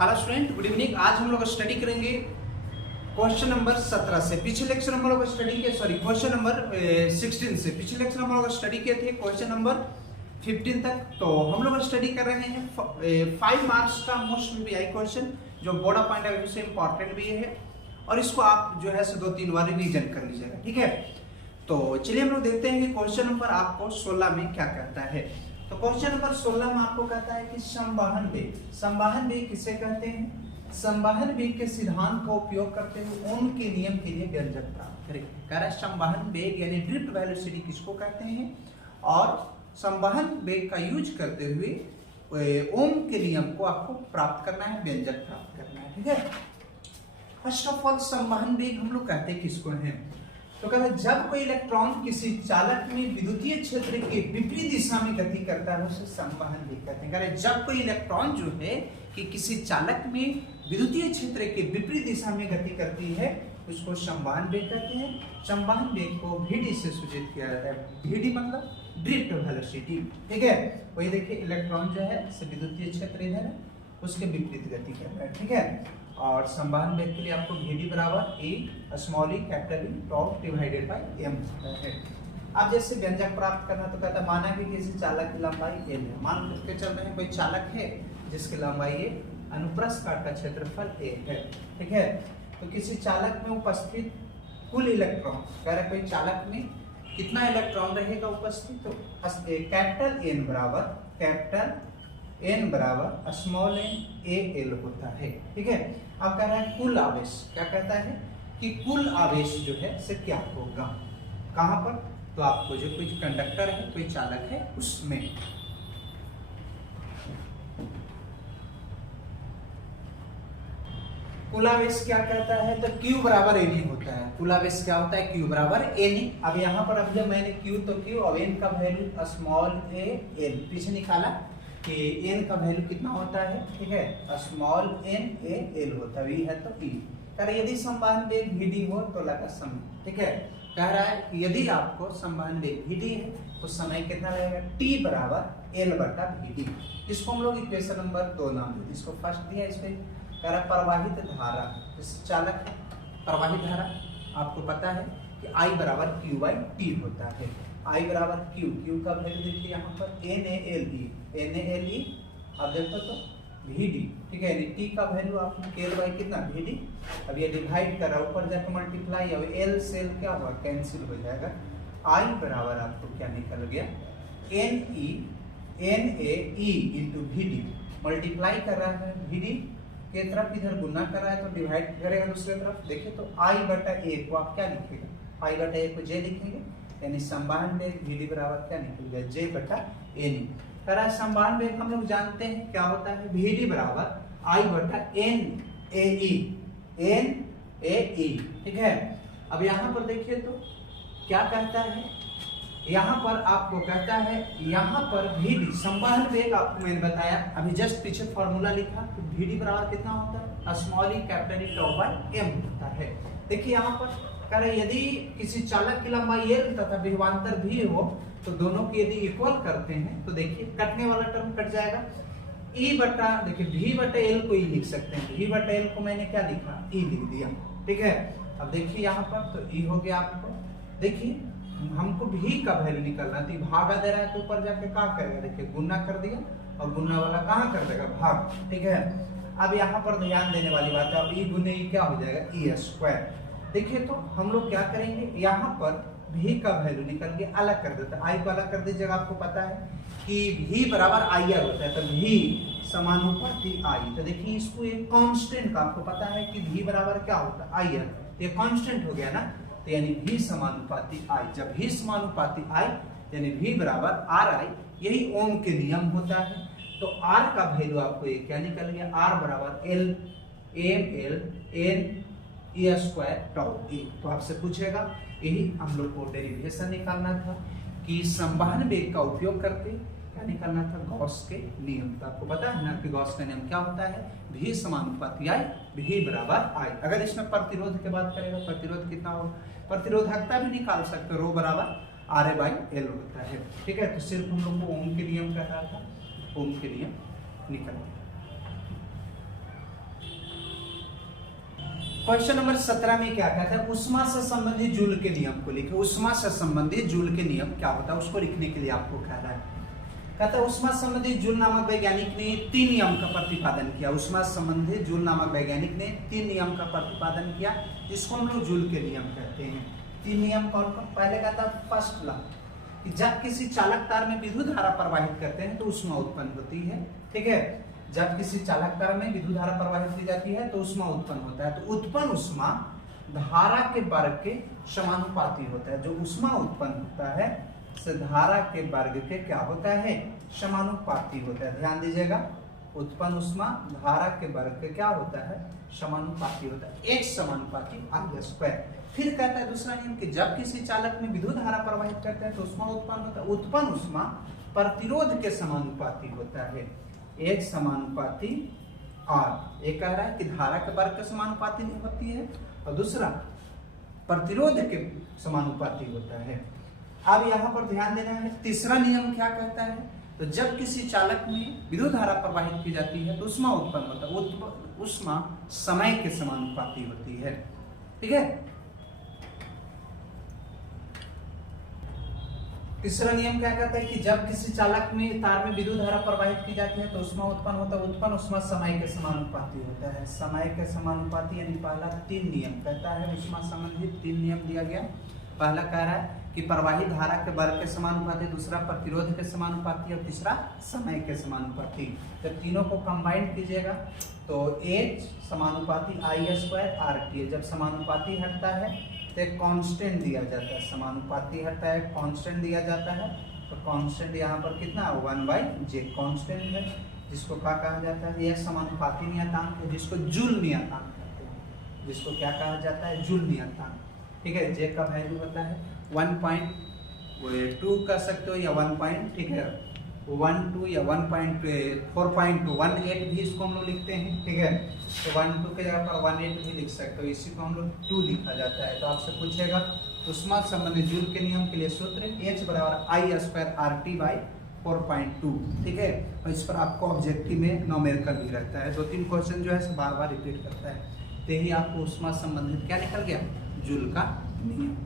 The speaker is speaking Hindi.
Hello student, good evening. आज हम लोग स्टडी करेंगे क्वेश्चन नंबर 17 से। पिछले लेक्चर हम लोग स्टडी किए, सॉरी क्वेश्चन नंबर 16 से। पिछले लेक्चर हम लोग स्टडी किए थे क्वेश्चन नंबर 15 तक। तो हम लोग स्टडी कर रहे हैं 5 मार्क्स का मोस्ट वीआई क्वेश्चन, जो board of point of view से इंपॉर्टेंट भी है, और इसको आप जो है 2-3 बार रिवीजन कर लीजिएगा, ठीक है। तो चलिए हम लोग देखते हैं कि क्वेश्चन नंबर आपको 16 में क्या कहता है। तो क्वेश्चन नंबर 16 में आपको कहता है कि संवहन वेग। संवहन वेग किसे कहते हैं? संवहन वेग के सिद्धांत का उपयोग करते हुए ओम के नियम के लिए व्यंजक प्राप्त करें। कह रहा है संवहन वेग यानी ड्रिफ्ट वेलोसिटी किसको कहते हैं, और संवहन वेग का यूज करते हुए ओम के नियम को आपको प्राप्त करना है, व्यंजक प्राप्त करना है, ठीक है। फर्स्ट ऑफ ऑल संवहन वेग हम लोग कहते हैं किसको है? तो कहते हैं जब कोई इलेक्ट्रॉन किसी चालक में विद्युतीय क्षेत्र के विपरीत दिशा में गति करता है उसे संवहन वेग कहते हैं। कह रहे जब कोई इलेक्ट्रॉन जो है कि किसी चालक में विद्युतीय क्षेत्र के विपरीत दिशा में गति करती है उसको संवहन वेग कहते हैं। संवहन वेग को VD से सूचित किया जाता है। VD मतलब ड्रिफ्ट वेलोसिटी, ठीक है। वही देखिए इलेक्ट्रॉन जो है विद्युतीय क्षेत्र इधर है, उसके विपरीत गति कर रहा है, ठीक है। और संवहन वेग के लिए आपको VD बराबर E small e capital E टॉ डिवाइडेड बाय m होता है। अब जैसे व्यंजक प्राप्त करना तो कहता है माना कि किसी चालक की लंबाई L है। मान के चल रहे हैं कोई चालक है जिसकी लंबाई A, अनुप्रस्थ काट का क्षेत्रफल A है, ठीक है। तो किसी चालक में उपस्थित कुल इलेक्ट्रॉन, कह रहा है कोई चालक में कितना इलेक्ट्रॉन रहेगा उपस्थित, तो कैपिटल N बराबर स्मॉल n AL होता है, ठीक है। अब कह रहा है कुल आवेश, क्या कहता है कि कुल आवेश जो है से क्या होगा, कहां पर, तो आपको जो कोई कंडक्टर है कोई चालक है उसमें कुल आवेश क्या कहता है, तो Q बराबर N होता है। कुल आवेश क्या होता है, Q बराबर N। अब यहाँ पर अब जब मैंने Q तो Q, अब N का वैल्यू स्मॉल a L पीछे निकाला कि N का वैल्यू कितना होता है, ठीक है, स्मॉल n a L होता है, V है तो E। कह रहा है यदि संवहन वेग VD हो तो लगा समय, ठीक है। कह रहा है कि यदि आपको संवहन वेग VD है तो समय कितना रहेगा, T बराबर L बटा VD। इसको हम लोग इक्वेशन नंबर 2 नाम देते, इसको फर्स्ट दिया। इसमें कह रहा प्रवाहित धारा, इस चालक प्रवाहित धारा आपको पता है कि I बराबर Q/T होता है। I बराबर Q का वैल्यू देखिए यहाँ पर NaLe, अब देखो तो VD, ठीक है। T का वैल्यू आपने KL कितना VD, अब ये डिवाइड कर रहा है ऊपर जाकर मल्टीप्लाई, अब L से L क्या हुआ, कैंसिल हो जाएगा। I बराबर आपको क्या निकल गया, NaE इंटू VD, मल्टीप्लाई कर रहा है VD के तरफ, इधर गुना कर रहा है तो डिवाइड करेगा दूसरे तरफ। देखिए तो I बटा A को आप क्या लिखेगा, I बटा A को J लिखेंगे, यानी संवहन वेग VD बराबर क्या निकल गया, J बटा N। कह रहा है संवहन वेग हम लोग जानते हैं क्या होता है, VD बराबर I बटा NaE, ठीक है। अब यहाँ पर देखिए तो क्या कहता है, यहाँ पर आपको कहता है, यहाँ पर VD संवहन वेग आपको मैंने बताया अभी जस्ट पीछे फॉर्मूला लिखा, तो VD बराबर कितना होता है, स्मॉल e कैपिटल E टॉ बाय m होता है। देखिए यहाँ पर कह रहे यदि किसी चालक की लंबाई L तथा विभवांतर V हो तो दोनों की यदि इक्वल करते हैं तो देखिए कटने वाला टर्म कट जाएगा। E बटा देखिए V बटा L को E लिख सकते हैं, V बटा L को मैंने क्या लिखा, E लिख दिया, ठीक है। अब देखिए यहाँ पर तो E हो गया आपको, देखिए हमको V का वैल्यू निकालना है, तो भागा दे रहा है तो ऊपर जाके क्या करेगा, देखिए गुना कर दिया, और गुना वाला कहाँ कर देगा, भाग, ठीक है। अब यहाँ पर ध्यान देने वाली बात है, अब E गुने E क्या हो जाएगा, E स्क्वायर। देखिए तो हम लोग क्या करेंगे, यहाँ पर V का वैल्यू निकल के अलग कर देता है, I को अलग कर दीजिएगा। आपको पता है कि V बराबर IR होता है, तो V समानुपाती I। तो देखिए इसको एक कांस्टेंट का आपको पता है कि V बराबर क्या होता है, IR, तो ये कांस्टेंट हो गया ना, तो यानी V समानुपाती I। जब V समानुपाती I यानी V बराबर RI, यही ओम के नियम होता है। तो R का वैल्यू आपको ये क्या निकल गया, R बराबर L mL n E square tau E। तो आपसे पूछेगा, यही हम लोग को डेरिवेशन निकालना था कि संवहन वेग का उपयोग करके क्या निकालना था, गॉस के नियम। तो आपको पता है ना कि गॉस का नियम क्या होता है, V समानुपाती I, V बराबर I। अगर इसमें प्रतिरोध की बात करेगा, प्रतिरोध कितना होगा, प्रतिरोधकता भी निकाल सकते हो, रो बराबर RA/L होता है, ठीक है। तो सिर्फ हम लोग को ओम के नियम कह रहा था, ओम के नियम निकल गया। क्वेश्चन नंबर 17 में क्या कहता है, उष्मा से संबंधित जूल के नियम को लिखे। उष्मा से संबंधित जूल के नियम क्या होता है उसको लिखने के लिए आपको कह रहा है। कहता है उष्मा संबंधित जूल नामक वैज्ञानिक ने 3 नियम का प्रतिपादन किया। उष्मा संबंधित जूल नामक वैज्ञानिक ने 3 नियम का प्रतिपादन किया, जिसको हम लोग जूल के नियम कहते हैं। 3 नियम कौन कौन? पहले कहता है फर्स्ट लॉ, कि जब किसी चालक तार में विद्युत धारा प्रवाहित करते हैं तो उष्मा उत्पन्न होती है। ठीक है, जब किसी चालक तार में विद्युत धारा प्रवाहित की जाती है तो उष्मा उत्पन्न होता है। तो उत्पन्न उष्मा धारा के वर्ग के समानुपाती होता है। जो उष्मा उत्पन्न होता है से धारा के वर्ग के क्या होता है, समानुपाती होता है। ध्यान दीजिएगा, उत्पन्न उष्मा धारा के वर्ग के क्या होता है, समानुपाती होता है, एक समानुपाती I स्क्वायर। फिर कहता है दूसरा नियम कि जब किसी चालक में विद्युत धारा प्रवाहित करते हैं तो उष्मा उत्पन्न होता है। उत्पन्न उष्मा प्रतिरोध के समानुपाती होता है, एक समानुपाती R। एक कह रहा है कि धारा के वर्ग के समानुपाती नहीं होती है, और दूसरा प्रतिरोध के समानुपाती होता है। अब यहाँ पर ध्यान देना है, तीसरा नियम क्या कहता है, तो जब किसी चालक में विद्युत धारा प्रवाहित की जाती है तो उष्मा उत्पन्न होता है। उष्मा समय के समानुपाती होती है। ठीक है, तीसरा नियम क्या कहता है कि जब किसी चालक में तार में विद्युत धारा प्रवाहित की जाती है तो उष्मा उत्पन्न होता है। उत्पन्न उष्मा समय के समानुपाती होता है। समय के समानुपाती यानी पहला 3 नियम कहता है, उष्मा संबंधित 3 नियम दिया गया। पहला कह रहा है कि प्रवाहित धारा के वर्ग के समानुपाती, दूसरा प्रतिरोध के समानुपाती, और तीसरा समय के समानुपाती। जब तीनों को कंबाइंड कीजिएगा तो H समानुपाती I स्क्वायर RT। जब समानुपाती हटता है तो एक कांस्टेंट दिया जाता है, समानुपाती हटता है कांस्टेंट दिया जाता है। तो कांस्टेंट यहाँ पर कितना 1/j कांस्टेंट है, जिसको क्या कहा जाता है, यह समानुपाती नियतांक है, जिसको जूल नियतांक कहते हैं। जिसको क्या कहा जाता है, जूल नियतांक। ठीक है, जे का वैल्यू होता है 1.2 कर सकते हो या 1. ठीक है, 1.2 या 4.18 भी इसको हम लोग लिखते हैं। ठीक है, तो 1.2 के जगह पर 1.8 भी लिख सकते हो, इसी को हम लोग 2 लिखा जाता है। तो आपसे पूछेगा उष्मा संबंधी जूल के नियम के लिए सूत्र H बराबर I स्क्वायर RT/4.2। ठीक है, और इस पर आपको ऑब्जेक्टिव में न्यूमेरिकल भी रहता है। 2-3 क्वेश्चन जो है बार बार रिपीट करता है। तो यही आपको उष्मा संबंधित क्या निकल गया, जूल का नियम।